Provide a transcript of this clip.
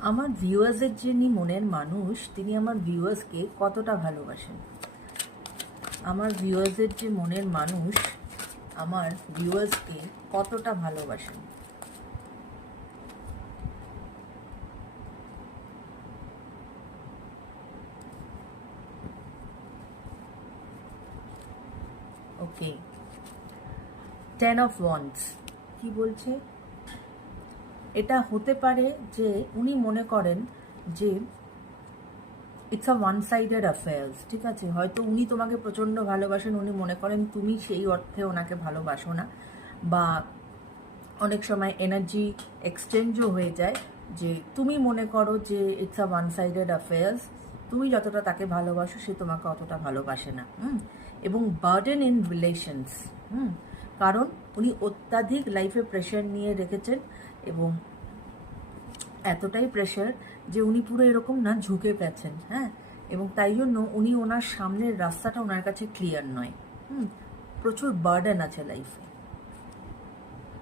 আমার ভিউয়ার্সের যিনি মনের মানুষ, তিনি আমার ভিউয়ার্সকে কতটা ভালোবাসেন? আমার ভিউয়ার্সের যে মনের মানুষ আমার ভিউয়ার্সকে কতটা ভালোবাসেন? ওকে, 10 অফ ওয়ান্ডস কি বলছে? এটা হতে পারে যে উনি মনে করেন যে it's a one sided affairs, ঠিক আছে? হয়তো উনি তোমাকে প্রচণ্ড ভালোবাসেন, উনি মনে করেন তুমি সেই অর্থে ওনাকে ভালোবাসো না, বা অনেক সময় এনার্জি এক্সচেঞ্জও হয়ে যায় যে তুমি মনে করো যে it's a one sided affairs, তুমি যতটা তাকে ভালোবাসো সে তোমাকে অতটা ভালোবাসে না। এবং বার্ডেন ইন রিলেশনস, কারণ উনি অত্যাধিক লাইফে প্রেশার নিয়ে রেখেছেন, এবং এতটাই প্রেশার যে উনি পুরো এরকম না ঝুঁকে গেছেন, হ্যাঁ, এবং তাই জন্য উনি ওনার সামনের রাস্তাটা ওনার কাছে ক্লিয়ার নয়। প্রচুর বার্ডেন আছে লাইফে।